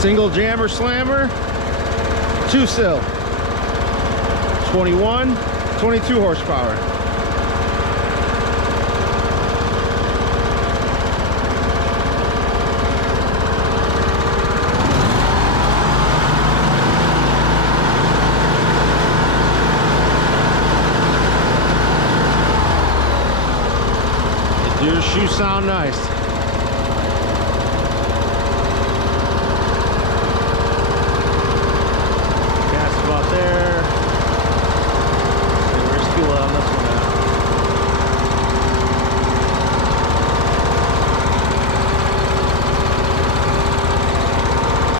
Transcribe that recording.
Single jammer slammer, 2-sill, 21, 22 horsepower. Your shoes sound nice.